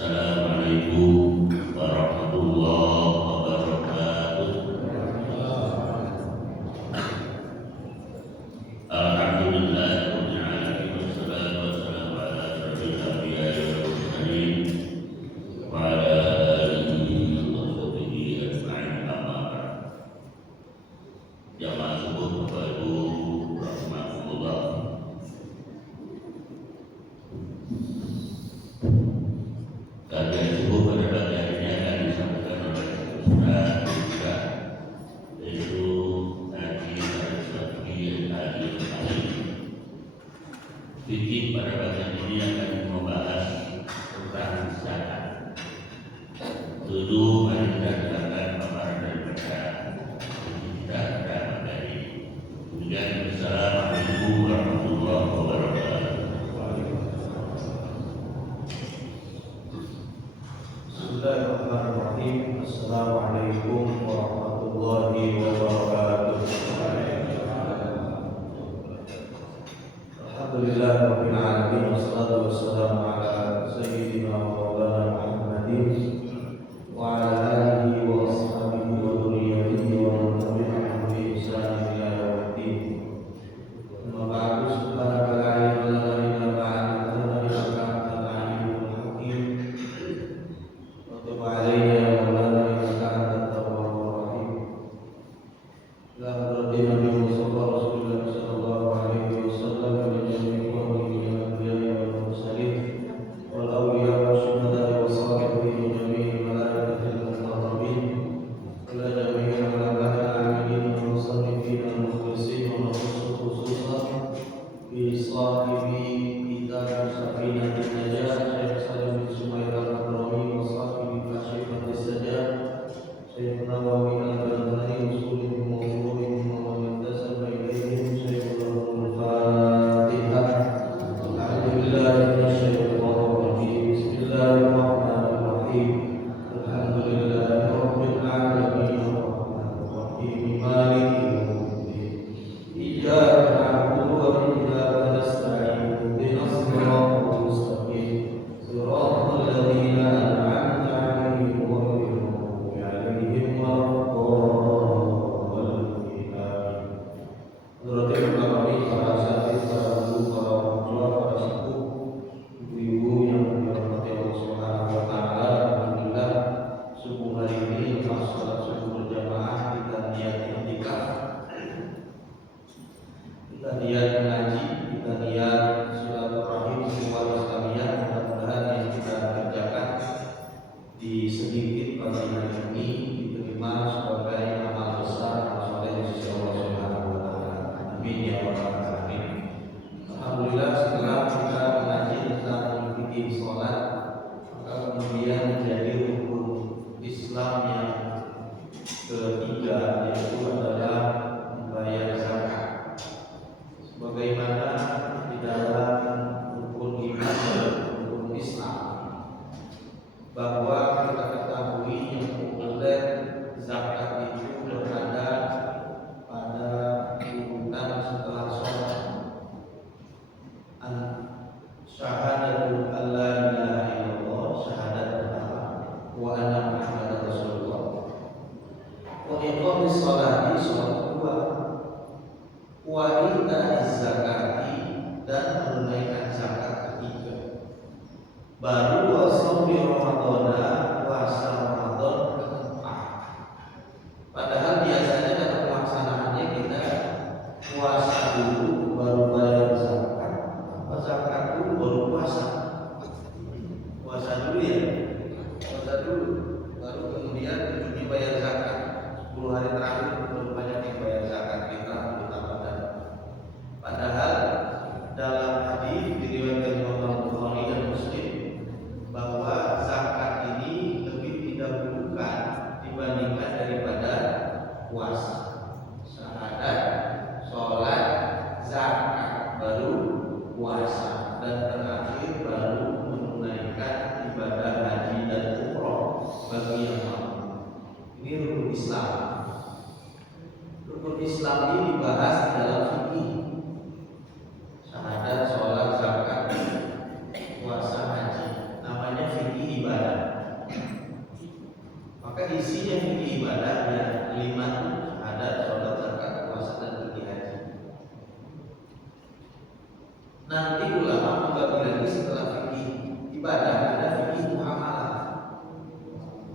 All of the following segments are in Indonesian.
Assalamualaikum warahmatullahi wabarakatuh. Alhamdulillah rabbil alamin wassalatu wassalamu ala asyrofil anbiya'i wal mursalin wa ala alihi wa sahbihi ajma'in, amma ba'd. Jamaah subuh Bapak Ibu rahimakumullah. Kajian subuh pada pagi hari ini akan disampaikan oleh Ustaz Rizka, yaitu Haji Al-Syafi'i Al-Alim. Fikih pada bagian ini akan membahas tentang zakat. Tujuh mari kita dengarkan paparan daripada kita pada pagi hari ini. Kemudian Assalamualaikum warahmatullahi wabarakatuh. Bismillahirrahmanirrahim. Assalamualaikum warahmatullahi wabarakatuh. Alhamdulillah rabbil alamin wassalatu wassalamu ala sayyidina wa maulana Muhammadin wa ala alihi wa ashabihi wa dhurriyyatihi wa man tabi'ahum bi ihsan ila yaumiddin. Amma ba'du, subhanaka la ilma lana illa ma 'allamtana innaka antal alimul hakim. وعلينا يا مولانا انك انت التواب الرحيم. لا تردنا بالمصطفى رسول الله صلى الله عليه وسلم لجميع قومه من الانبياء والمرسلين والاولياء والشهداء والصالحين وجميع الملائكه المقربين الى جميع العلماء العاملين والمصنفين المخلصين ونخص خصوصا بصاحب كتاب سفينه النجاه شيخ سالم بن سمير الحضرمي وصاحب كاشفة السجاد شيخ النووي البلخاني وصولهم وفروعهم ومن انتسب إليهم شيخ لهم الفاتحة. أعوذ بالله من الشيطان الرجيم. بسم الله الرحمن الرحيم. الحمد لله رب العالمين الرحمن الرحيم مالك يوم الدين. إياك نعبد وإياك نستعين اهدنا الصراط المستقيم صراط الذين أنعمت عليهم غير المغضوب عليهم ولا الضالين. Hadirin kami para asatidz, para guru, para orang tua, para sepuh, ibu-ibu yang dirahmati Allah Subhanahu wa taala. Alhamdulillah subuh hari ini lepas salat subuh berjamaah kita niat i'tikaf. Kita niat mengaji, kita niat silaturahim ukhuwah Islamiyah. Mudah-mudahan yang kita kerjakan di sedikit pagi hari ini diterima sebagai amal besar, amal soleh di sisi Allah Subhanahu wa taala. Amin ya rabbal alamin. Alhamdulillah setelah kita mengaji tentang fikih salat, maka kemudian menjadi rukun Islam yang ketiga, yaitu adalah membayar zakat. Sebagaimana di dalam rukun iman dan rukun Islam, bahwa kita ketahui yang populer zakat itu berada pada urutan setelah sholat. Syahadatu alla ilaha illallah, syahadat pertama, wa anna Muhammadar Rasulullah, wa iqamis sholati, sholat kedua, wa ita'iz zakati, dan menunaikan zakat ketiga. Baru wa shaumi Ramadhana, puasa Ramadan keempat. Padahal biasanya dalam pelaksanaannya kita puasa dulu baru bayar zakat, apa zakat dulu baru puasa. Puasa dulu ya, puasa dulu baru kemudian dibayar zakat. 10 hari terakhir baru banyak dibayar zakat kita Ramadan. Padahal dalam hadis diriwayatkan Imam Bukhari dan Muslim bahwa zakat ini lebih didahulukan dibandingkan daripada puasa. Syahadat, sholat, zakat, baru puasa, dan terakhir baru menunaikan ibadah haji dan umroh bagi yang mampu. ibadah, ada fikih muamalah.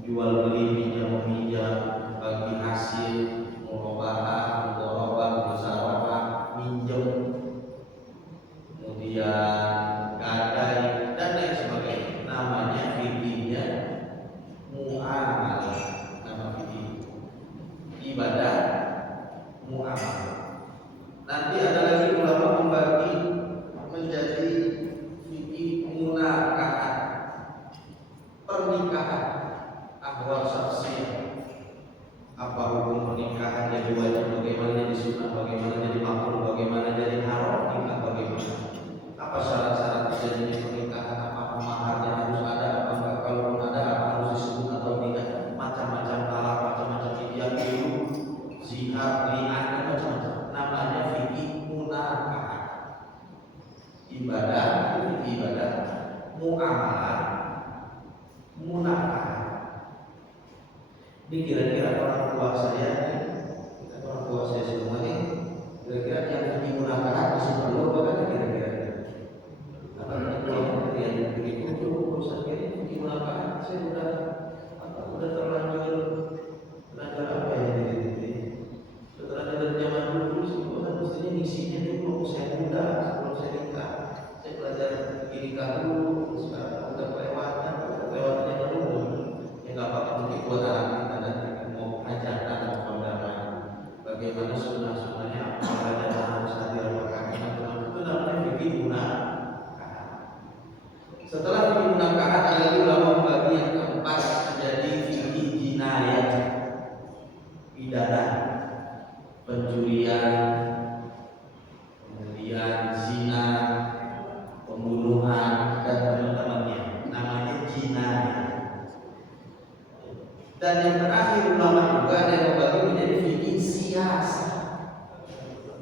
Jual beli, pinjam meminjam, bagi hasil, murabahah, mudharabah, musyawarah, minjem, kemudian gadai dan lain sebagainya. Namanya fikihnya muamalah. Nama fikih ibadah muamalah. Nanti ada lagi ulama membagi menjadi fikih munakahat, pernikahan, ahwal syakhsiyah. Apa hukum pernikahan, jadi wajib, bagaimana jadi sunnah, bagaimana jadi makruh, bagaimana jadi haram, nikah bagaimana, apa syarat-syarat terjadinya pernikahan, apa maharnya harus ada, apa enggak, kalau ada apa harus disebut atau tidak, macam-macam talak, macam-macam idyah, zihar, li'an, dan macam-macam. Namanya fikih munakahat. Ibadah, fikih ibadah, muamalah, munakahat. Ini kira-kira orang tua saya semua nih, kira-kira yang fikih munakahat masih perlu apa kira-kira? Apa kalau yang begitu cukup urusan ini fikih munakahat saya udah terlanjur apa ya ini? Setelah dari zaman dulu sih, mestinya ngisinya dulu saya muda sebelum saya nikah. Saya belajar nikah dulu, sekarang udah kelewatnya dulu. Ya nggak apa-apa, mungkin buat anak kita nanti mau ajarkan saudara bagaimana sunnah-sunnahnya, apa saja harus hadir makanan itu namanya fikih munakahat. Setelah fikih munakahat, ada lagi ulama membagi yang keempat menjadi fikih jinayah, pidana, pencurian, kemudian zina, pembunuhan dan teman-temannya. Namanya jinayah. Dan yang terakhir ulama juga ada yang membagi menjadi fikih siasat,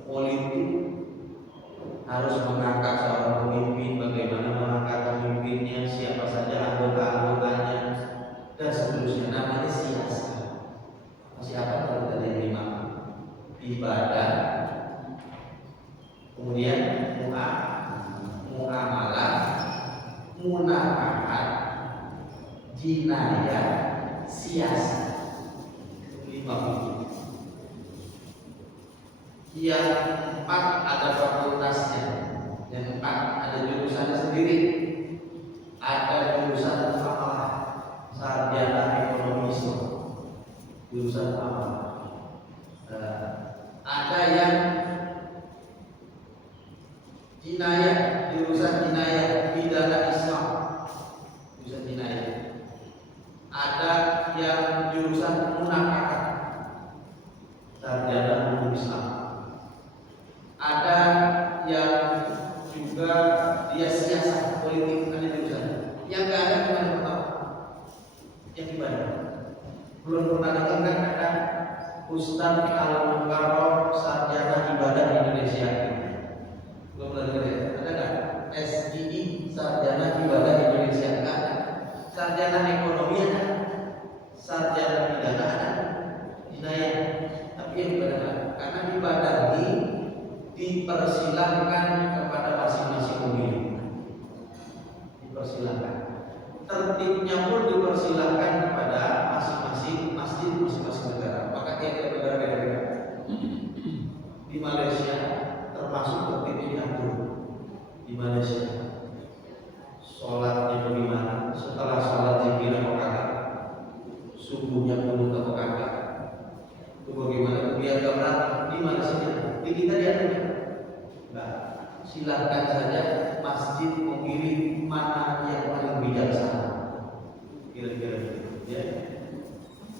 politik. Harus mengangkat seorang pemimpin, bagaimana mengangkat pemimpinnya, siapa saja anggota-anggotanya, dan seterusnya. Namanya siasat. Masih apa kalau tadi yang lima? Ibadah, kemudian muamalah, munakahat, jinayah, siasat. 5 fikih. Yang 4 ada fakultasnya, yang 4 ada jurusannya sendiri. Ada jurusan muamalah, sarjana ekonomi Islam, jurusan muamalah. Ada yang jinayah, jurusan jinayah, pidana Islam, jurusan jinayah. Ada yang jurusan munakahat, sarjana hukum Islam. Ada yang juga dia siasat politik, ada jurusan. Yang nggak ada cuma yang pertama, yang ibadah. Belum pernah dengar kan ada Ustadz Al-Mukarram sarjana ibadah Indonesia? Belum pernah dengar ya? Ada nggak? SII sarjana ibadah Indonesia? Nggak ada. Sarjana ekonomi ada, sarjana pidana ada, jinayah. Tapi yang ibadah, karena ibadah ini dipersilahkan kepada masing-masing pemilih. Dipersilahkan. Tertibnya pun dipersilahkan kepada masing-masing masjid, masing-masing negara. Maka tiap negara beda-beda. Di Malaysia termasuk tertibnya diatur. Di Malaysia sholatnya bagaimana? Setelah sholat zikir rakaat, subuhnya kudu atau kakak. Itu bagaimana? Biar gak berantem. Di Malaysia di kita diatur. Nah, silakan saja masjid memilih mana yang paling bijaksana. Kira-kira ya.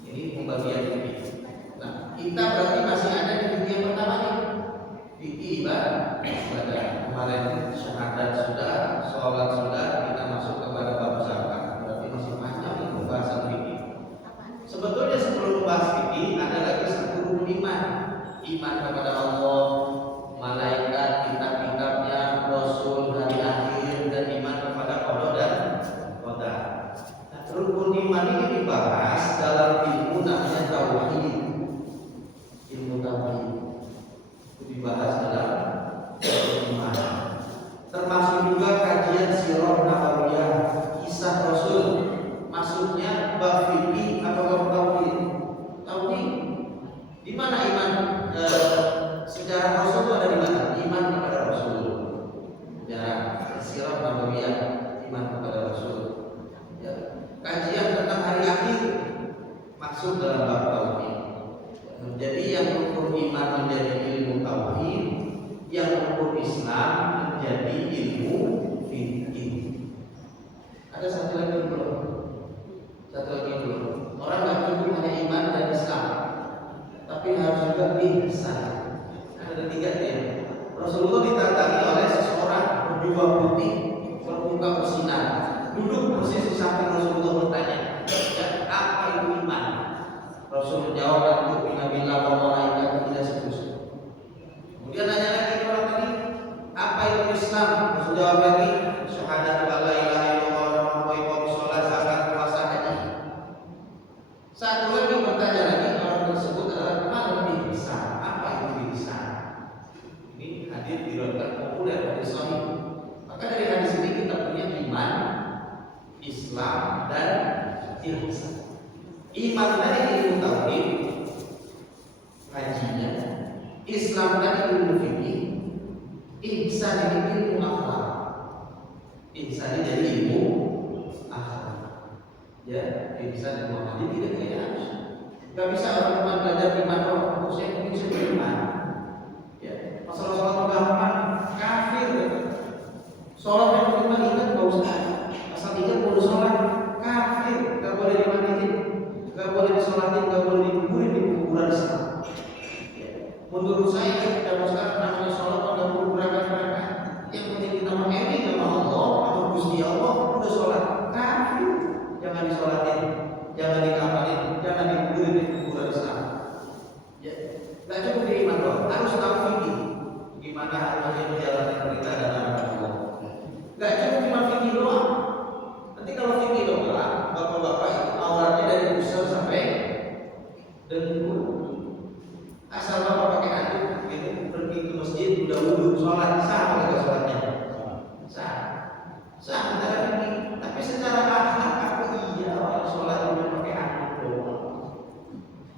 Ini pembagian ini. Nah, kita berarti masih ada di fikih yang pertama nih. Fikih ibadah. Kemarin syahadat sudah, sholat sudah, kita masuk kepada bab zakat. Berarti masih panjang nih pembahasan fikih. Sebetulnya sebelum bahas fikih ada lagi satu rukun iman. Iman kepada Allah, malaikat, kitab-kitabnya, Rasul, hari akhir, dan iman kepada qada dan qadar. Nah, rukun iman ini dibahas dalam ilmu namanya tauhid. Ilmu tauhid itu dibahas dalam iman. Termasuk juga kajian sirah nabawiyah, tapi harus juga ihsan. Ada tiga ya. Rasulullah didatangi oleh seseorang berjubah putih, bermuka bersinar, duduk persis di samping Rasulullah bertanya, ya, apa itu iman? Rasul menjawab, untuk binabillah wa malaikatihi dan seterusnya. Kemudian nanya lagi orang tadi, apa itu Islam? Rasul jawab lagi, syahadatu alla ilaha illallah wa iqamis shalah, zakat, puasa, haji. Satu lagi bertanya lagi orang tersebut adalah mal ihsan. Apa itu ihsan? Ini hadis diriwayatkan populer dari Sahih. Maka dari hadis ini kita punya iman, Islam dan ihsan. Iman tadi ilmu tauhid, hajinya. Islam tadi ilmu fikih, ihsan ini ilmu akhlak. Ihsan ini jadi ilmu akhlak. Ya, ihsan ilmu akhlak. Jadi tidak kayak harus. Gak bisa orang cuma belajar iman doang. Saya mungkin sudah iman. Ya, masalah sholat gampang, kafir. Sholat yang cuma ingat gak usah. Asal ingat boleh sholat, kafir. Gak boleh dimandiin, gak boleh disolatin, gak boleh dikuburin di kuburan Islam. Menurut saya, kalau sekarang namanya sholat pada gerakan-gerakan yang penting kita mengenai nama Allah atau Gusti Allah, udah sholat, kafir. Jangan disolatin, jangan dikamalin, jangan dikuburin di kuburan Islam. Ya, nggak cukup di iman doang, harus tahu fikih. Gimana harusnya menjalankan perintah dan larangan Allah. Nggak cukup cuma fikih doang. Nanti kalau fikih doang, bapak-bapak itu auratnya dari pusar sampai dengkul. Asal bapak pakai anduk, gitu, pergi ke masjid, udah wudhu, sholat, sah nggak sholatnya? Sah, sah. Tapi secara akhlak aku iya orang sholat udah pakai anduk doang.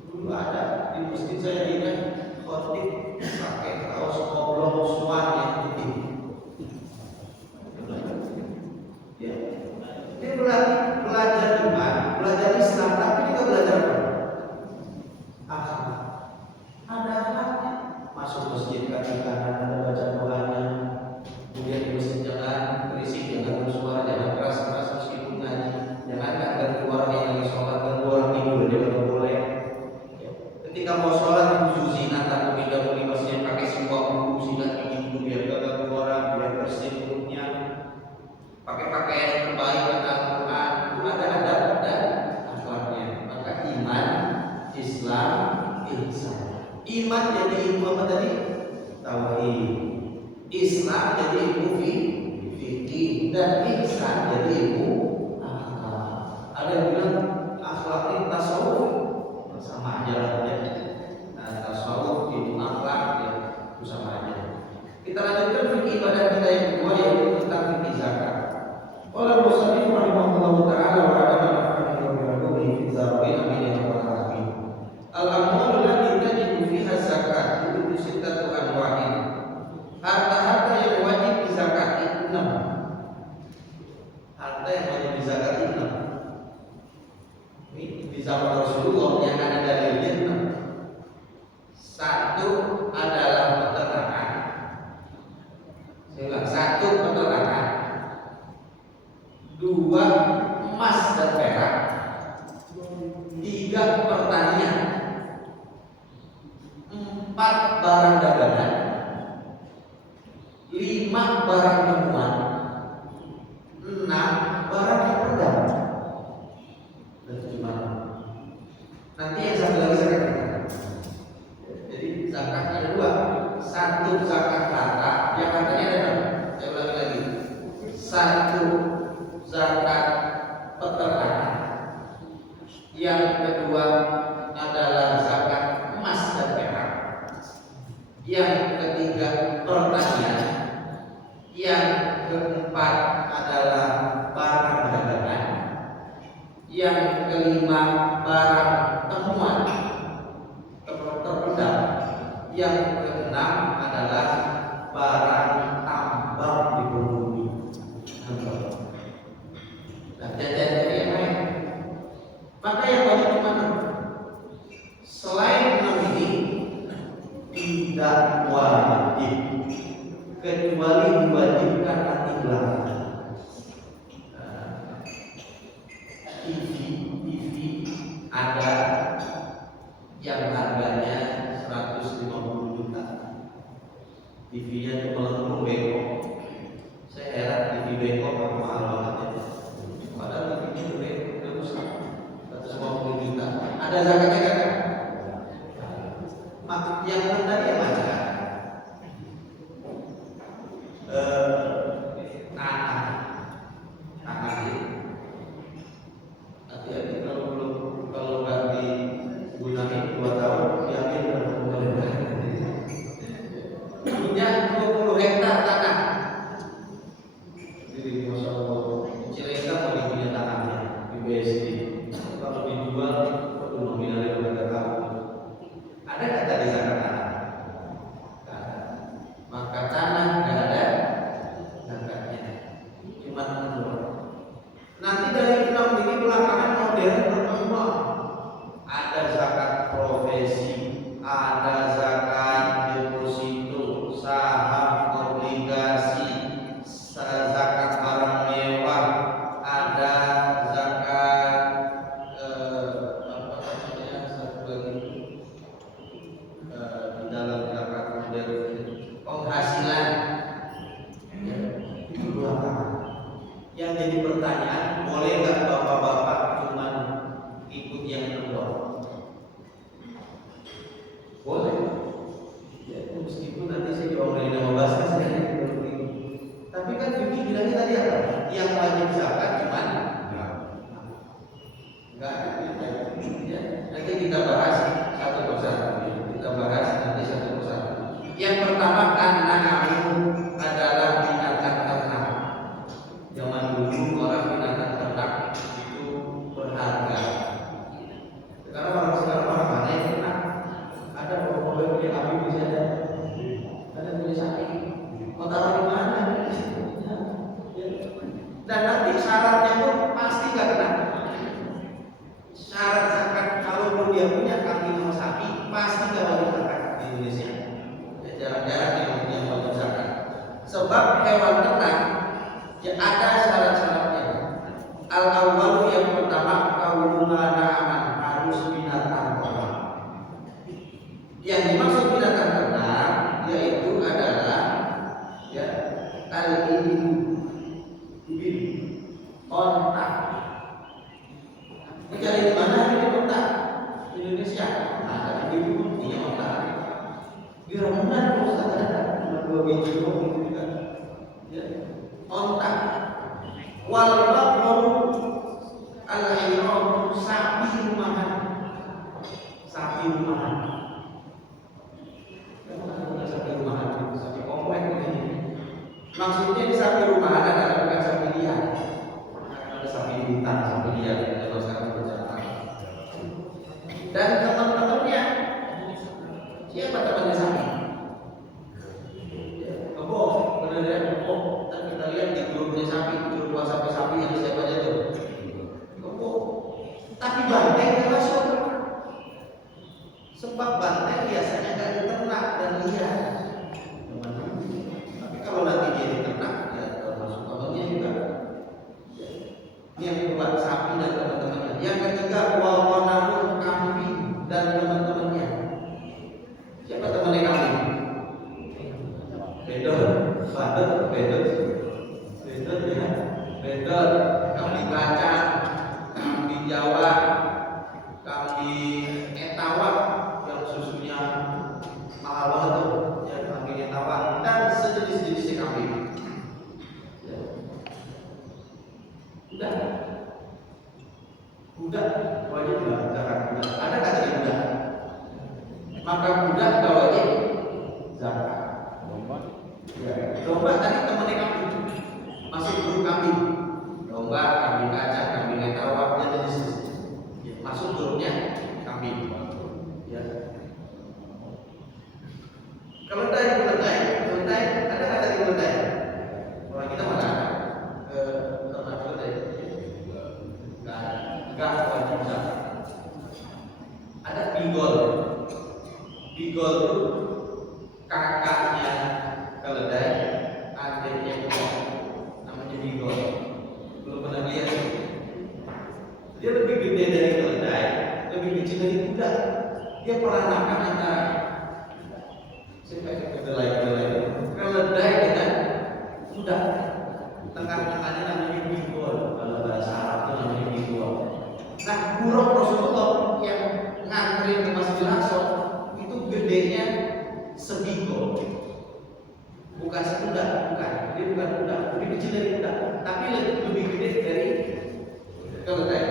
Dulu ada di masjid saya ingat khotib pakai kaos oblong swan yang putih. Ya, ini belajar iman, belajar Islam, tapi juga belajar akhlak. Ada akhlaknya. Masuk masjid kaki kanan ada baca doanya. Kemudian di masjid jangan berisik, jangan bersuara, jangan keras-keras meskipun ngaji. Jangan ganggu orang yang lagi sholat, ganggu orang tidur, dia nggak boleh. Ya. Ketika mau sholat itu zina, tak pindah di masjid pakai simbol dulu, silat dulu biar gak ganggu orang, biar bersih mulutnya. Pakai pakaian yang terbaik kata Al-Quran, itu ada adab dan akhlaknya. Maka iman, Islam, ihsan. Iman jadi ilmu apa tadi? Tauhid. Islam jadi ilmu fikih dan ihsan jadi ilmu akhlak. Ada yang bilang akhlak ini tasawuf, sama aja lah ya. Nah, tasawuf ilmu akhlak ya, itu sama aja. Kita lanjutkan fikih ibadah kita yang kedua yaitu tentang fikih zakat. Qala musannif rahimahullahu taala wa adama nafa'ahu bi zakat amin ya rabbal alamin. Al-amwal allati tajibu fiha zakat itu sittatu anwa'in. Harta-harta yang wajib dizakati 6. Harta yang wajib dizakati 6. Ini di zaman Rasulullah yang ada dalilnya 6. Satu adalah peternakan. Saya ulang, 1 peternakan. 2 emas dan perak. 3 pertanian. 4 barang dagangan, 5 barang temuan, 6 barang yang peredam. Dan cuma nanti yang satu lagi saya katakan. Jadi zakat ada 2, 1 zakat harta, yang hartanya ada 6. Saya ulangi lagi, 1 zakat peternakan, yang kedua adalah zakat emas dan perak, yang ketiga pertanian, yang keempat adalah barang dagangan, yang kelima barang temuan terpendam, yang keenam adalah barang tambang di bumi. Dan jajan yang lain. Maka yang wajib cuma 6. Selain 6 ini tidak wajib kecuali diwajibkan nanti belakang. TV ada yang harganya TV-nya itu melengkung bengkok. Saya heran TV bengkok apa mahal banget ya. Padahal TV-nya bengkok udah rusak 150 juta. Ada zakatnya kan? Yang tadi yang mana? Tanah ini. Hati-hati kalau nggak digunakan 2 tahun diambil dan pemerintah. Punya 20 hektar tanah. Jadi Masya Allah, Cilengka mau dipunya tanahnya di BSD. Kalau dijual, itu nominalnya udah nggak tahu. Ada kata di sana tanah? Maka tanah nggak ada zakatnya, cuma menjual. Nanti dari Islam ini belakangan modern berkembang. Ada zakat profesi, ada zakat deposito, saham, obligasi, zakat barang mewah, ada zakat apa namanya satu lagi di dalam zakat modern penghasilan. Ya, itu belakangan. Yang jadi pertanyaan, boleh nggak bapak-bapak cuma ikut yang kedua? Boleh. Ya, meskipun nanti saya diomelin sama bahasa saya tapi kan Yuki bilangnya tadi apa? Yang wajib zakat cuman enggak ada. Ya, nanti kita bahas satu persatu. Kita bahas nanti satu persatu. Yang pertama, an-na'am adalah binatang ternak. Zaman dulu orang binatang ternak itu berharga. Sekarang orang mana yang ternak? Ada orang punya kambing di sana, ada punya sapi. Mau taruh di mana? Dan nanti syaratnya pun pasti nggak kena. Syarat zakat kalaupun dia punya kambing sama sapi pasti nggak wajib zakat di Indonesia. Ya, jarang-jarang yang wajib zakat. Sebab hewan ternak ya ada syarat-syaratnya. Al-awwal yang pertama kauluna na'aman, harus binatang ternak. Yang dimaksud binatang ternak yaitu adalah ya al-ibil, onta. Dicari di mana ini onta? Indonesia. Ada di ibu punya onta. Di Ragunan Ustaz ada cuma 2 biji kok gitu kan. Ya. Onta. Wal baqaru al-hiram, sapi rumahan. Sapi rumahan. Sapi rumahan, sapi komplek ini. Maksudnya di sapi rumahan adalah bukan sapi liar. Ada sapi hutan, sapi liar kalau sekarang berjalan. Dan teman-temannya, siapa temannya sapi? Kebo, benar ya kebo. Dan kita lihat di grupnya sapi, grup WhatsApp sapi yang siapa aja tuh? Kebo. Tapi banteng nggak masuk. Sebab banteng biasanya nggak diternak dan liar. Tapi kalau nanti dia diternak, ya termasuk temannya juga. Ini yang kedua, sapi dan teman-temannya. Yang ketiga, wawanarun, kambing dan teman-temannya. Siapa temannya kambing? Bedor, badut, bedor ya, bedor, kambing kacang, kambing Jawa, kambing etawa yang susunya mahal banget tuh, ya kambing etawa dan sejenis-jenisnya kambing. Ya. Udah wajib nggak zakat budak? Ada nggak jadi budak? Maka budak nggak wajib zakat. Ya, domba tadi temannya kambing, masuk grup kambing. Domba, kambing kacang, kambing etawa, dan jenis masuk grupnya kambing. Ya. Keledai, ada nggak tadi keledai? Orang kita mana? Ternak keledai. Nggak wajib zakat. Ada bigol. Bigol itu kakaknya keledai, adiknya kebo, namanya bigol. Belum pernah lihat? Dia lebih gede dari keledai, lebih kecil dari kuda. Dia peranakan antara kedelai keledai dengan kuda. Tengah-tengahnya namanya bigol, kalau bahasa Arab itu namanya bigol. Nah, burung Rasulullah yang ngantri ke Masjidil Aqsa itu gedenya sebigol, bukan sekuda, bukan. Dia bukan kuda, lebih kecil dari kuda, tapi lebih gede dari keledai.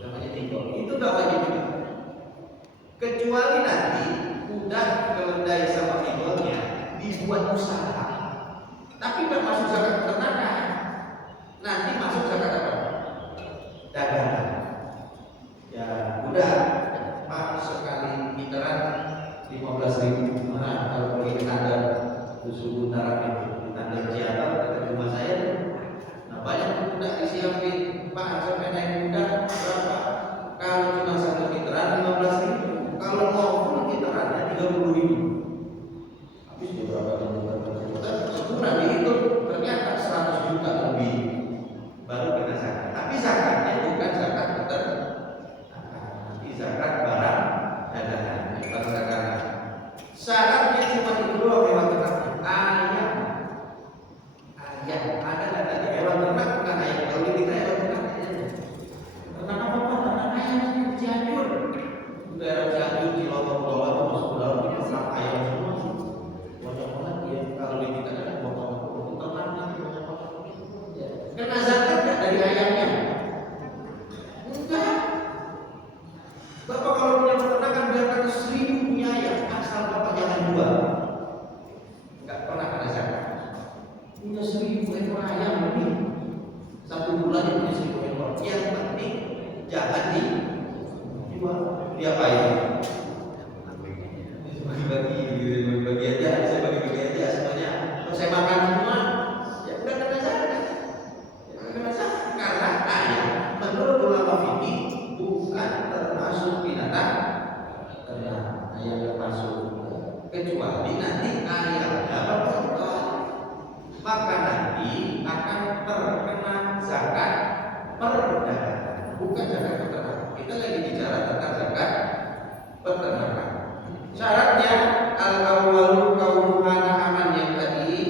Namanya bigol. Itu gak wajib juga. Kecuali nanti kuda, keledai sama bigolnya dibuat usaha, tapi gak masuk zakat peternakan. Nanti masuk zakat apa? Dagangan. Ya udah, Pak, sekali literan 15.000. Nah, kalau pergi ke tanda susu Utara itu, di tanda Ciatal dekat rumah saya. Nah, banyak kuda disiapin. Pak, sampai naik kuda berapa? Kalau cuma satu literan 15.000. Kalau mau full literannya 30.000. Habis beberapa sebulan dihitung ternyata 100 juta lebih baru kena zakat. Tapi zakatnya bukan zakat peternakan, tapi zakat barang dagangan. Barang dagangan. Syaratnya cuma itu doang, hewan ternak. Ayam, ada tadi hewan ternak bukan ayam. Kalau kita hewan ternak, ternak apa? Ternak ayam di Cianjur. Daerah Cianjur, Cilogok, Bawah itu masuk dalam punya ternak ayam semua. Banyak banget ya. Kalau di kita ada potong ternak banyak banget. Kena zakat nggak dari ayamnya? Enggak. Bapak kalau punya peternakan biarkan 1.000 punya ayam, asal Bapak jangan jual. Enggak pernah kena zakat. Punya 1.000 ekor ayam lebih, satu bulan dia punya 1.000 ekor. Yang penting jangan dijual. Dia apa ya? Bagi-bagi aja, saya bagi-bagi aja semuanya. Kalau saya makan semua, ya udah kena zakat. Karena ayam menurut ulama fikih bukan termasuk binatang ternak. Ayam termasuk, kecuali nanti ayamnya berkokok, maka nanti akan terkena zakat perdagangan, bukan zakat peternakan. Kita lagi bicara tentang zakat peternakan. Syaratnya al-awwalu kaunuhana aman, yang tadi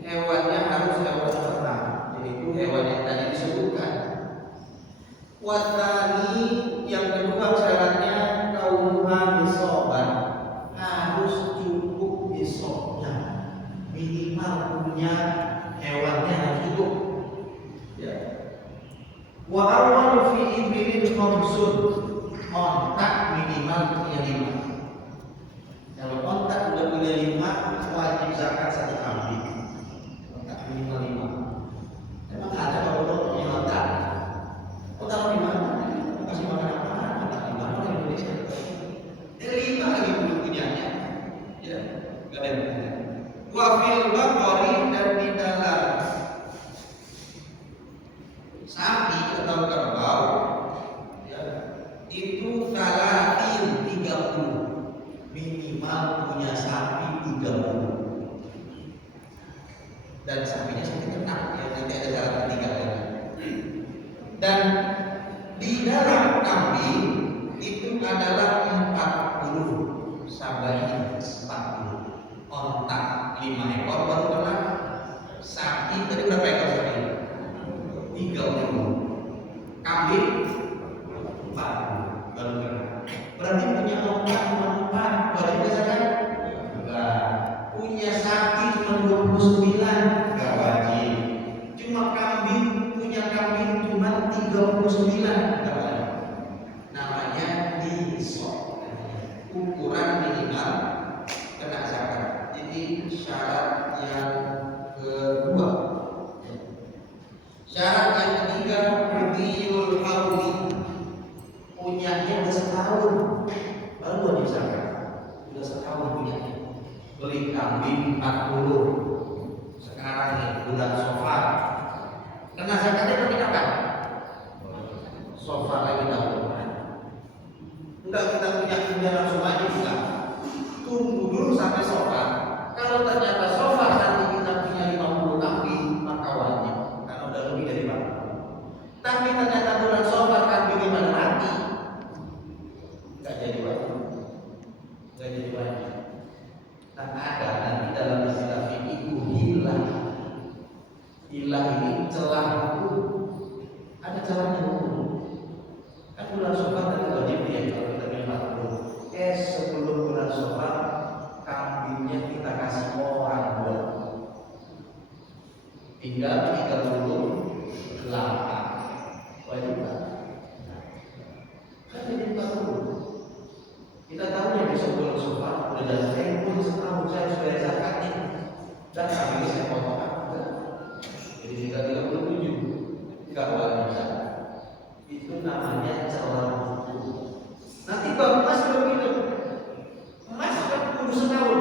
hewannya harus hewan ternak, yaitu hewan yang tadi disebutkan. Watani yang kedua syaratnya kaunuha bisoban, harus cukup besoknya, minimal punya hewannya harus cukup. Ya. Wa awwalu fi ibilin khamsun, ontak minimal punya 5. Kalau ontak udah punya 5, wajib zakat 1 kambing. Ontak minimal 5. Emang ada kalau punya ontak? Ontak di mana? Kasih makan apa? Ontak di mana di Indonesia? 5 lagi punyanya. Ya, enggak ada. Wa fil baqari, dan di dalam sapi atau kerbau, ya, itu talatin 30. Minimal punya sapi 30. Dan sapinya sapi ternak, ya, nanti ada syarat ketiga lagi. Dan di dalam kambing itu adalah 40 sabai, 40. Ontak 5 ekor baru kena. Sapi tadi berapa ekor sapi? 30. Kambing 40 baru kena. Berarti punya ontak cuma 4, wajib zakat? Enggak. Punya sapi cuma 29, enggak wajib. Cuma punya kambing cuma 39, enggak wajib. Namanya nisab, ukuran minimal kena zakat. Jadi syarat yang kedua. Syarat yang ketiga, bidul hauli, punyanya udah setahun baru wajib zakat. Udah setahun punyanya. Beli kambing 40 sekarang nih bulan Safar, kena zakatnya berarti kapan? Safar lagi tahun. Enggak kita punya langsung aja, enggak. Tunggu dulu sampai Safar. Kalau ternyata Safar nanti kita punya 50 kambing, maka wajib, karena udah lebih dari 40. Tapi ternyata bulan Safar kambingnya pada mati, enggak jadi wajib. Enggak jadi wajib. Nah, ada nanti dalam istilah fikih beda saya pun setahun saya harus bayar zakat nih. Dan kami ini saya potong apa? Jadi jika 37 kalau bisa itu namanya celah buku. Nanti bang emas begitu, emas kan kudu setahun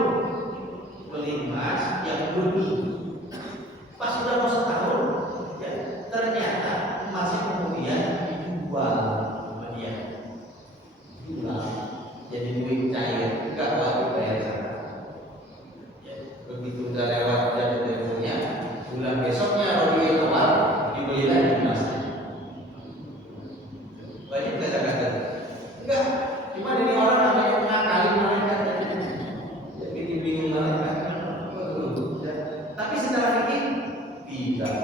beli emas yang murni. Pas sudah mau setahun, ya, ternyata emasnya kemudian dijual sama dia. Jual jadi duit cair, nggak wajib bayar zakat. Ya, begitu udah lewat dan teleponnya, bulan besoknya Robi keluar dibeli lagi emasnya. Wajib nggak zakat? Enggak. Cuma ini orang namanya mengakali mereka, jadi bingung mereka. Tapi secara fikih tidak,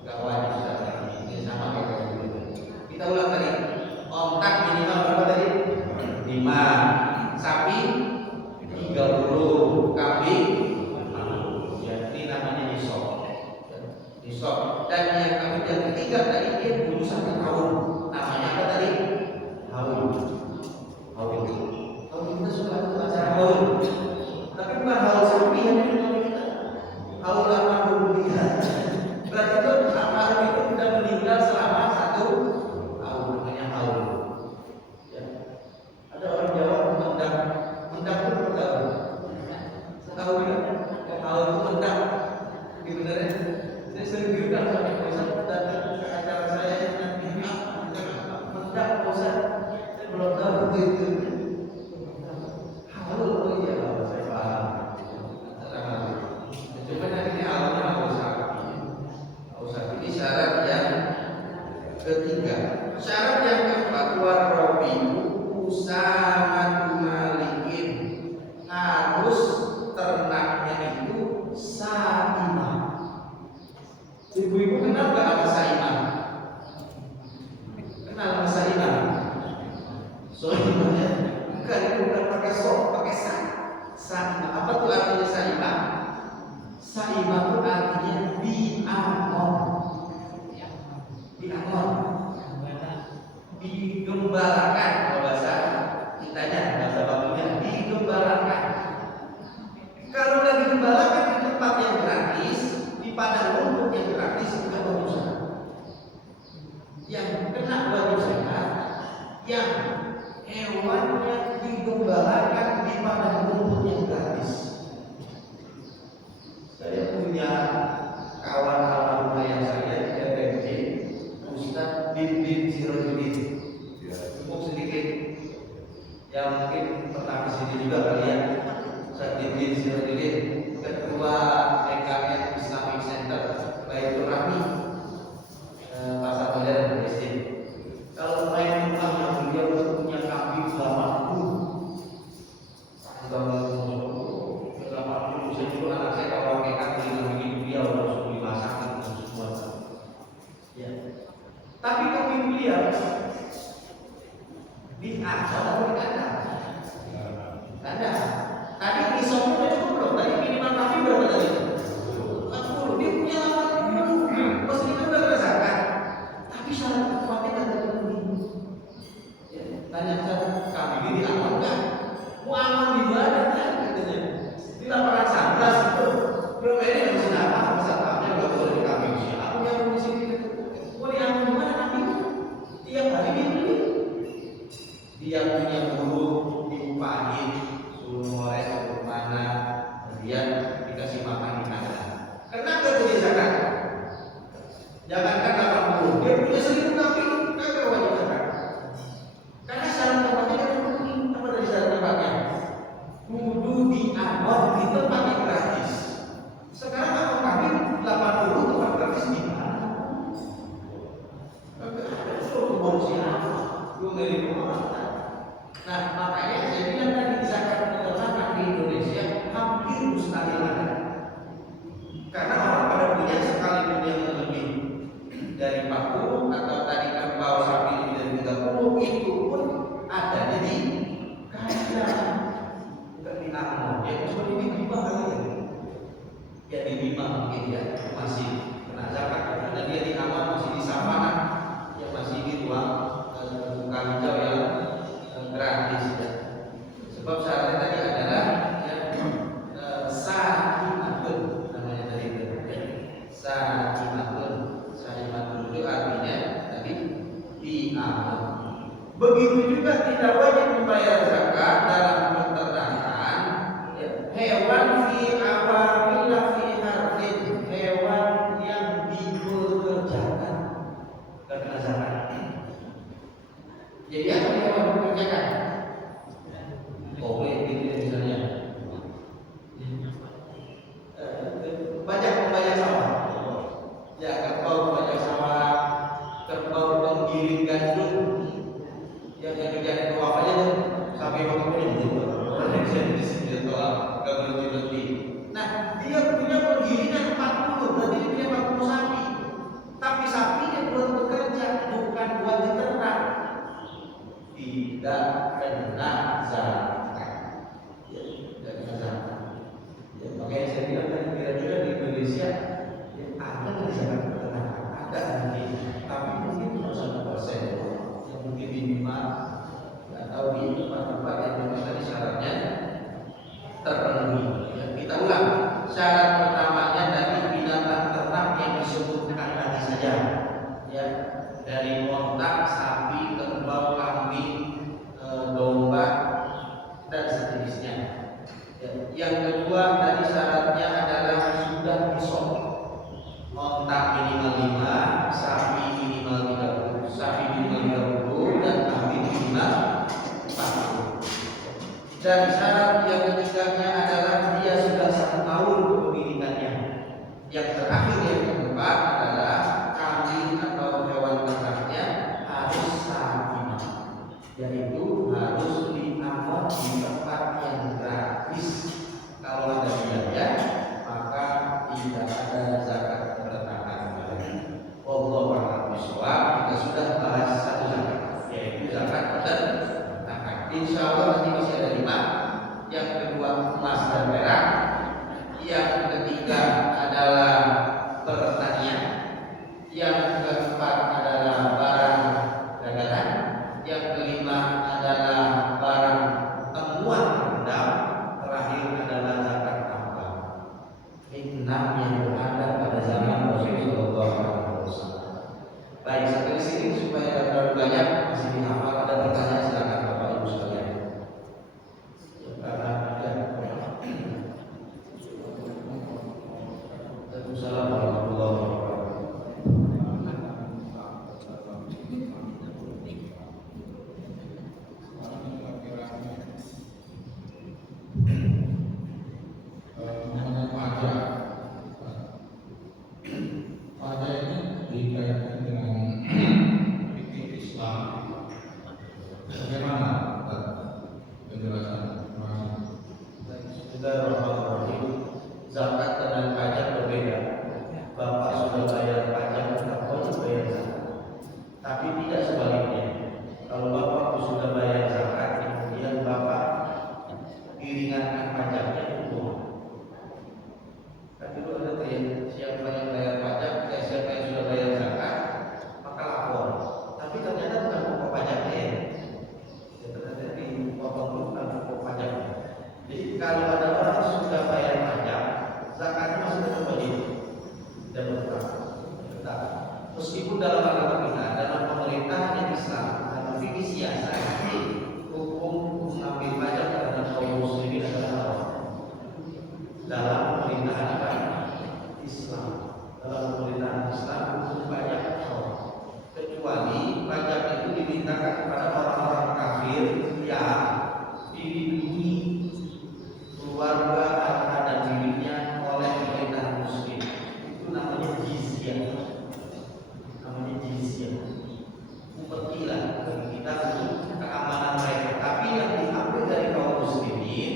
nggak wajib secara fikih. Ini sama kayak dulu. Kita ulang tadi. Ontak minimal berapa tadi? 5, sapi 30, kambing 40. Ya, ini namanya nisab. Nisab. Dan yang ketiga tadi dia dulu 1 tahun. Namanya apa tadi? Haul. Haul. Haul kita suka acara haul. Tapi bukan haul sapi yang kita. Haul almarhum dia. Berarti itu almarhum itu sudah meninggal selama 1 tahun, namanya haul. Ya. Ada orang Jawa mendang itu berapa? Tahu ya? Haul itu mendang. Ini benar ya? Saya sering diundang sama Ustaz datang ke acara saya nanti mendang Ustaz. Saya belum tahu itu. Haul oh iya saya paham. Cuma ini awalnya haul ini syarat yang ketiga. Syarat yang keempat warabi usamatu malikin, harus ternaknya itu saimah. Ibu-ibu kenal gak sama saimah? Kenal sama saimah? Soalnya bukan pakai sok, pakai saimah. Apa tuh artinya saimah? Saimah itu artinya diangon, digembalakan. Kalau bahasa kitanya, bahasa bakunya digembalakan. Kalau lagi digembalakan di tempat yang gratis, di padang rumput yang gratis, tidak bagus. Yang kena wajib zakat, yang hewannya digembalakan di padang rumput yang gratis. Saya punya kawan almarhum ayah saya di FMJ, Ustaz Dindin Sirojudin. Cukup sedikit yang mungkin pernah kesini juga kali ya. Ustaz Dindin Sirojudin, ketua PKN Islamic Center Baitur Rahmi, Pasar Modern Mesir. Kalau main rumahnya beliau punya kambing 80. Saya juga anak saya kalau pakai kambing begini dia harus dimasakin semua. Ya. Tapi kambing beliau diajar atau dikandang? Kandang. Tadi nisabnya udah cukup belum? Tadi minimal kambing berapa tadi? 40. Dia punya 80. Meskipun udah merasakan, tapi syarat kuatnya kan terpenuhi. Ya. Tanya saya, kambing ini diaman kan? Mau aman di mana kan? Katanya. Di lapangan 11 itu. Belum ini harus apa? Misalnya nggak boleh di kambing sih. Aku yang di sini. Mau diaman di mana kambing? Tiap hari dibeli. Dia punya guru diupahin, suruh ngorek ke mana, kemudian dikasih makan di kandang. Kenapa punya zakat? Jangankan 80, dia punya 1000 kambing, kagak wajib zakat. Karena syarat tempatnya kan terpenuhi. Apa tadi syarat tempatnya? Kudu dianon di tempat yang gratis. Sekarang kalau kambing 80 tempat gratis di mana? Kagak ada, suruh kebun siapa? Gue ngeri rumah. Nah, makanya saya bilang tadi zakat peternakan di Indonesia hampir mustahil ada. Karena orang pada punya sekali punya lebih dari 40 atau tadi kan bawa sapi lebih dari 30, itu pun adanya di kandang, bukan di anom. Ya cuma di Bima kali ya. Ya di Bima mungkin ya masih kena zakat karena dia di anom masih di savana, ya masih di ruang bukan hijau yang gratis ya. Sebab syaratnya tadi adalah Begitu juga tidak wajib membayar zakat dalam peternakan hewan fi awamil fi harfin, hewan yang dipekerjakan karena zakat. Jadi apa hewan dipekerjakan? Kowe gitu ya misalnya. Banyak pembayar sawah. Ya, kerbau pembayar sawah, kerbau penggiling gandum. Yang kerjaan itu apa aja tuh? Sampai makamnya gitu. Orang yang di sini toa, gak berhenti. Nah, dia punya penggilingan 40, berarti dia punya 40 sapi. Tapi sapinya buat bekerja, bukan buat diternak. Tidak kena zakat. Ya, tidak kena zakat. Ya, makanya saya bilang tadi kira-kira di Indonesia ya, ada nggak zakat peternakan? Ada nanti, tapi mungkin cuma 1%. Yang mungkin minimal atau di tempat-tempat yang memang tadi syaratnya terpenuhi. Ya, kita ulang. Syarat pertamanya tadi binatang ternak yang disebutkan tadi saja. Ya, dari onta, sapi, kerbau, kambing, domba dan sejenisnya. Ya, yang kedua tadi syaratnya adalah sudah disok. Onta minimal 5, sapi minimal 30, sapi minimal 30 dan kambing minimal 40. Dan syarat yang ketiganya adalah dia sudah 1 tahun kepemilikannya. Yang terakhir yang keempat adalah kambing atau hewan ternaknya harus sahih, yaitu harus diamot di tempat yang gratis. Kalau ada biaya maka tidak ada zakat peternakan. Wallahu a'lam bishawab. Kita sudah bahas satu zakat, yaitu zakat peternakan. Insya Allah nanti masih ada 5. Yang kedua emas dan perak. Yang ketiga adalah pertanian. Yang keempat adalah barang dagangan. Yang kelima adalah barang temuan rendam. Terakhir adalah zakat tambang. Ini 6 yang berada pada zaman Rasulullah SAW. Baik, sampai di sini supaya tidak terlalu banyak masih dihafal. Ada pertanyaan silakan Bapak Ibu sekalian. Assalamualaikum warahmatullahi wabarakatuh. Mengenai pajak ini dikaitkan dengan fikih Islam. Bagaimana penjelasan? Bismillahirrahmanirrahim. Zakat dengan pajak berbeda. Bapak sudah bayar pajak, Bapak wajib bayar zakat. Tapi tidak sebaliknya. Kalau Bapak sudah bayar zakat, kemudian Bapak diringankan pajaknya itu. Kan dulu ada tuh ya, siapa yang bayar pajak, siapa yang sudah bayar zakat, maka lapor. Tapi ternyata bukan pokok pajaknya ya. Ternyata dipotong bukan pokok pajaknya. Jadi kalau ada orang sudah bayar pajak, zakatnya masih tetap wajib dan tetap. Meskipun dalam agama kita, dalam pemerintahan Islam, dalam fikih siasat, hukum mengambil pajak terhadap kaum muslimin adalah haram. Dalam pemerintahan apa? Islam. Dalam pemerintahan Islam, hukum pajak haram. Kecuali pajak itu dimintakan kepada orang-orang kafir yang dilindungi keluarga, harta dan dirinya oleh pemerintahan muslim. Itu namanya jizyah. Namanya jizyah. Upetilah bagi kita untuk keamanan mereka. Tapi yang diambil dari kaum muslimin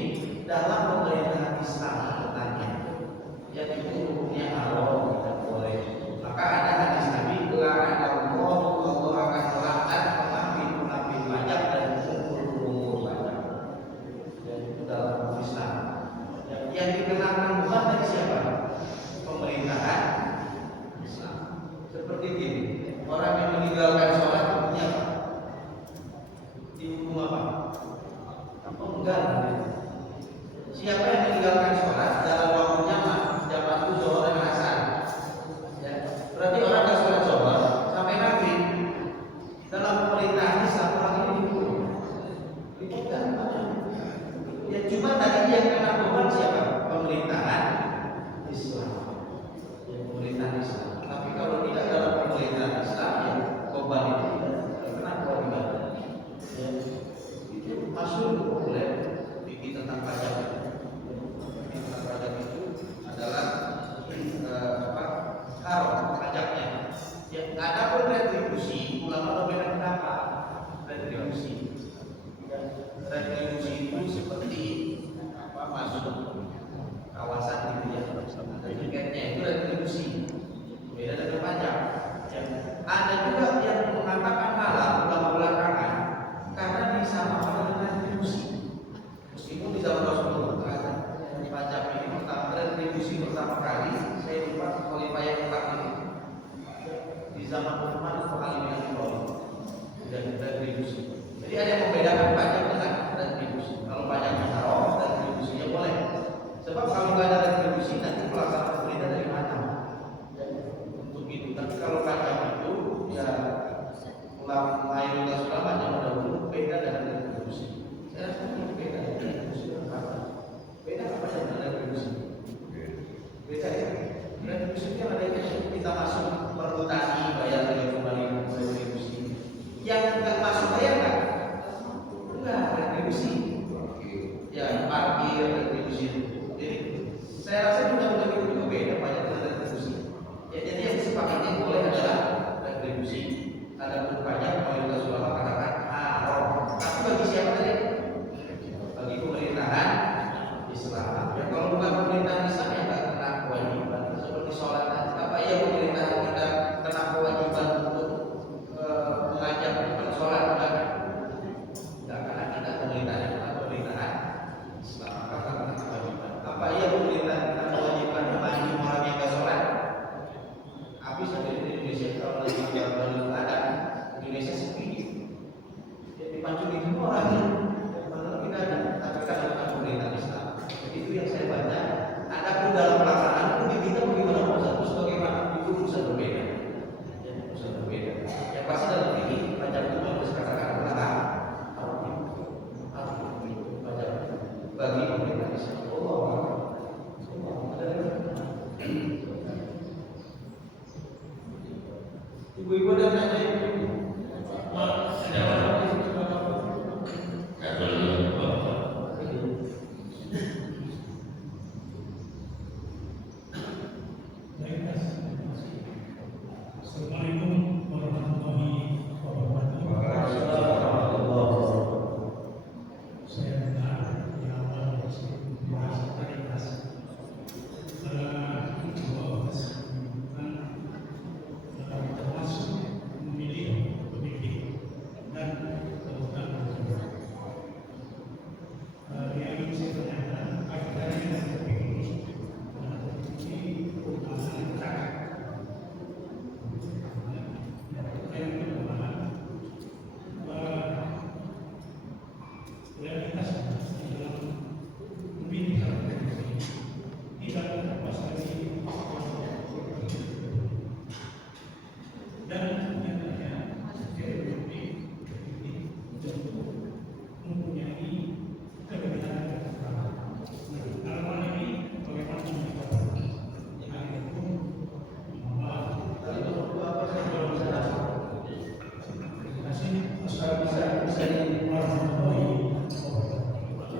dalam pemerintahan Islam katanya, yang itu hukumnya haram, tidak boleh. Maka ada hadis Nabi, Allah akan melaknat pengambil pajak dan pengumpul pajak.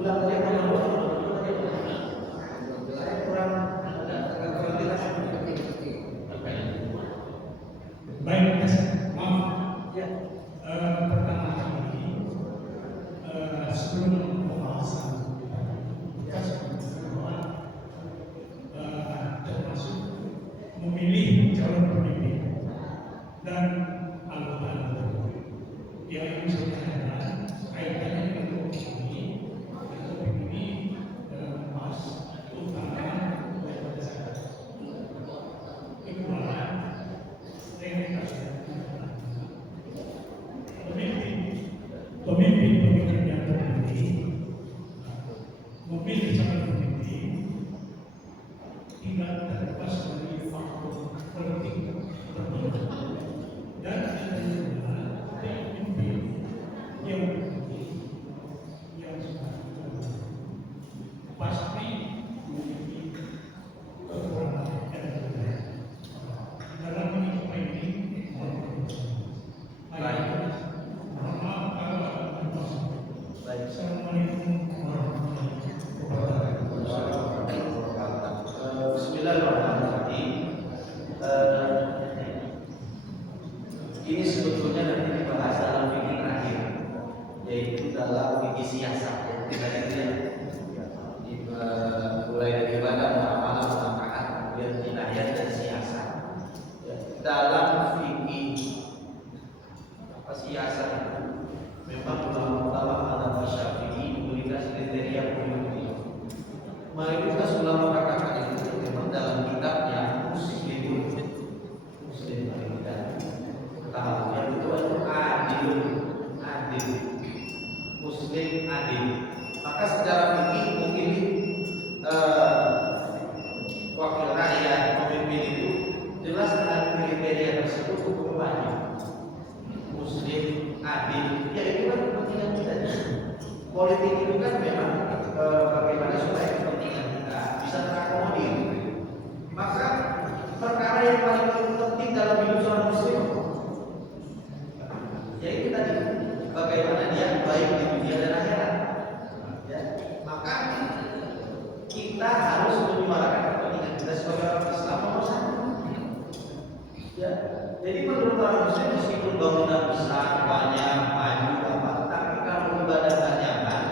Ulang aja kalau saya kurang agak jelas. Baik, maaf. Ya. Pertama kali sebelum pembahasan termasuk memilih calon pemimpin dan anggota yang ingin saya tanyakan kaitannya dengan topik ini mas utama daripada saya. Kedua, saya ingin kasih pemimpin yang terpilih memilih calon pemimpin tidak terlepas dari faktor politik tertentu dan ada juga pemimpin yang pasti memiliki kekurangan dan dalam mencapai ini. Assalamualaikum warahmatullahi wabarakatuh. Bismillahirrahmanirrahim. Ini sebetulnya nanti dibahas dalam fikih terakhir, yaitu dalam fikih siasat. Mulai dari ibadah, muamalah, muamakat, kemudian jinayat dan siasat. Dalam fikih siasat memang ulama-ulama mazhab Syafi'i memberikan kriteria pemimpin. Mayoritas ulama katakan itu memang dalam kitabnya Muslim dan tahu yang itu adil, Muslim adil. Maka secara fikih memilih wakil rakyat pemimpin itu jelas dengan kriteria tersebut hukum wajib. Muslim adil, ya itu kan kepentingan kita. Politik itu kan memang bagaimana supaya kepentingan kita bisa terakomodir. Maka perkara yang paling penting dalam hidup seorang muslim yaitu tadi bagaimana dia baik di dunia dan akhirat. Ya, maka kita harus menyuarakan kepentingan kita sebagai orang Islam nomor satu. Ya, jadi menurut orang muslim meskipun bangunan besar, banyak, maju, apa, tapi kalau ibadah banyakan,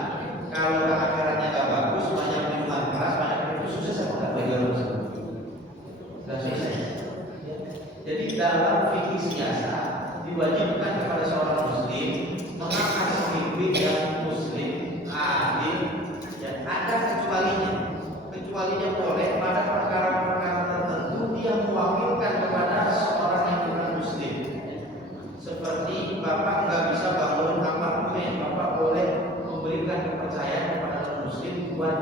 kalau akhiratnya nggak bagus, banyak minuman keras, banyak itu sukses apa nggak bagi orang muslim? Nggak sukses. Jadi dalam fikih siasat diwajibkan kepada seorang muslim mengangkat pemimpin yang muslim, adil, dan ada kecualinya boleh pada perkara-perkara tertentu yang mewakilkan kepada seorang yang bukan muslim. Seperti bapak nggak bisa bangun apartemen, bapak boleh memberikan kepercayaan kepada non muslim buat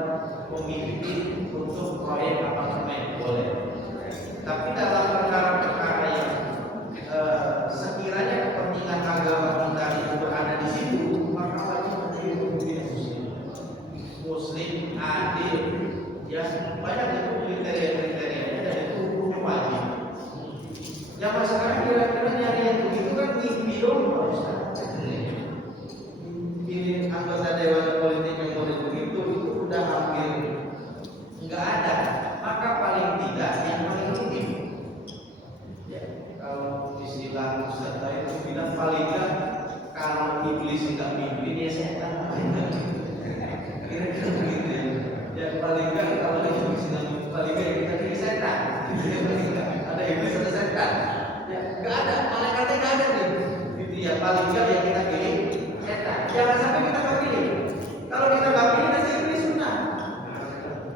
pemimpin untuk proyek apartemen, boleh. Tapi dalam perkara-perkara yang sekiranya kepentingan agama kita itu berada di situ, maka wajib menjadi pemimpin muslim adil. Ya, banyak itu kriteria-kriterianya dan itu hukumnya wajib. Zaman sekarang kira-kira nyari yang begitu kan mimpi dong, Pak Ustaz. Ini anggota dewan politik yang model begitu itu udah hampir nggak ada. Maka paling tidak yang paling penting, ya, kalau istilah Ustaz saya itu bilang paling nggak kalau iblis nggak mimpin ya setan. Kira-kira begitu ya. Ya paling nggak kalau iblis nggak mimpin, paling nggak kita pilih setan. Ada iblis atau setan? Ya nggak ada, malaikatnya nggak ada nih. Gitu ya, paling nggak yang kita pilih setan. Jangan sampai kita nggak pilih. Kalau kita nggak pilih nanti iblis sunnah.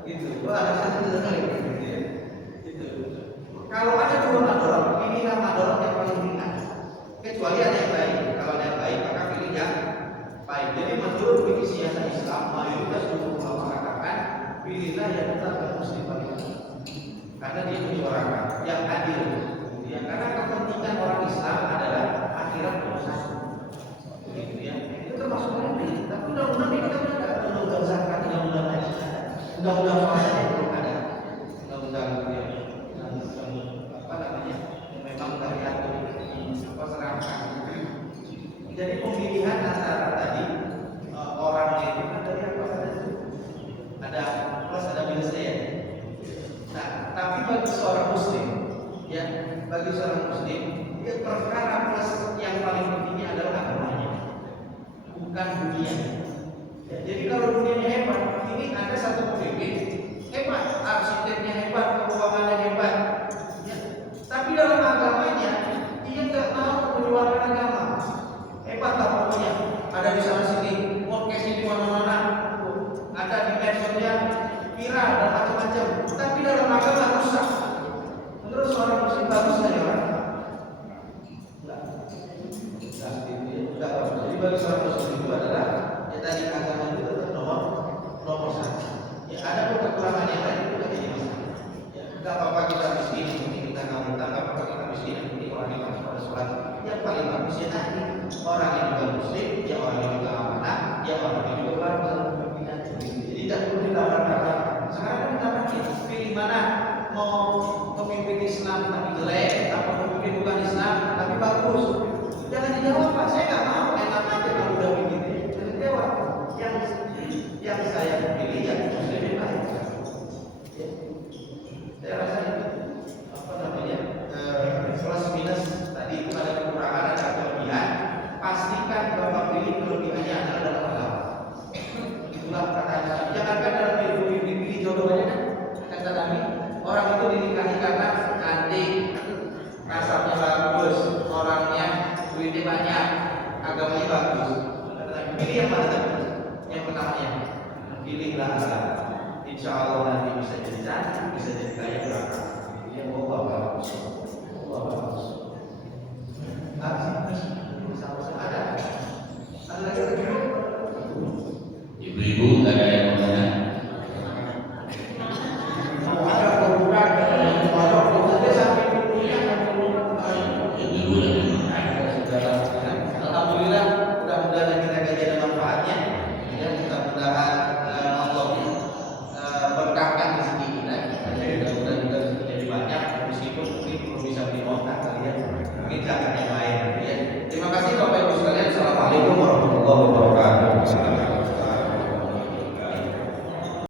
Gitu. Wah, ada satu sekali. Gitu ya. Gitu. Kalau ada dua madorot, pilihlah madorot yang paling ringan. Kecuali ada yang baik. Kalau ada yang baik, maka pilih yang baik. Jadi menurut fikih siasat Islam, mayoritas ulama mengatakan pilihlah yang tetap muslim paling ringan. Karena dia menyuarakan yang adil. Ya, karena kepentingan orang Islam adalah akhirat nomor satu. Begitu ya. Itu termasuk politik. Tapi undang-undang ini kita tidak ada undang-undang zakat, undang-undang haji, undang-undang puasa belum ada. Undang-undang yang apa namanya? Memang dari atur apa seramkan. Jadi pemilihan antara tadi orang itu kan tadi apa kata itu? Ada plus ada minusnya ya. Nah, tapi bagi seorang muslim, ya, bagi seorang muslim, ya, perkara plus yang paling pentingnya adalah agamanya, bukan dunia. Ya, jadi kalau dunianya hebat, ini ada satu pemimpin hebat, arsiteknya hebat, keuangannya hebat, ya. Tapi dalam agamanya dia nggak mau mengeluarkan agama. Hebat lah pokoknya. Ada di sana sini, podcastnya di mana-mana, ada di medsosnya viral dan macam-macam. Tapi dalam agama rusak. Menurut seorang muslim bagus nggak ya orang? Enggak. Enggak bagus. Jadi bagi seorang muslim itu adalah ya tadi agama itu tetap nomor satu. Ya ada kekurangan yang lain itu jadi masalah. Ya enggak apa-apa kita miskin, kita nggak utang, nggak apa-apa kita miskin, ini orang yang masuk pada sholat. Yang paling bagus ya tadi orang yang juga muslim, ya orang yang juga amanah, ya orang yang juga bagus. Jadi tidak perlu ditawar-tawar. Sekarang kan kita pilih mana mau pemimpin Islam tapi jelek, apa pemimpin bukan Islam tapi bagus. Jangan dijawab Pak, saya nggak mau, enak aja kalau udah begini. Jangan jawab. Yang saya pilih yang muslim yang baik. Ya. Saya rasa itu apa namanya plus minus tadi itu ada kekurangan ada kelebihan. Pastikan bapak pilih kelebihannya adalah dalam agama. Itulah kata Nabi. Jangankan dalam pilih jodohnya kan kata Nabi, orang itu dinikahi karena cantik, nasabnya bagus, orangnya duitnya banyak, agamanya bagus. Kata Nabi, pilih yang mana tadi? Yang pertamanya, pilihlah agama. Insya Allah nanti bisa jadi cantik, bisa jadi kaya berapa. Yang Allah bagus, Allah bagus. Sama-sama ada. Ada lagi. Ibu-ibu ada yang mau tanya? Ibu-ibu ada yang mau tanya? Alhamdulillah, mudah-mudahan kita kajian ada manfaatnya. Ya, mudah-mudahan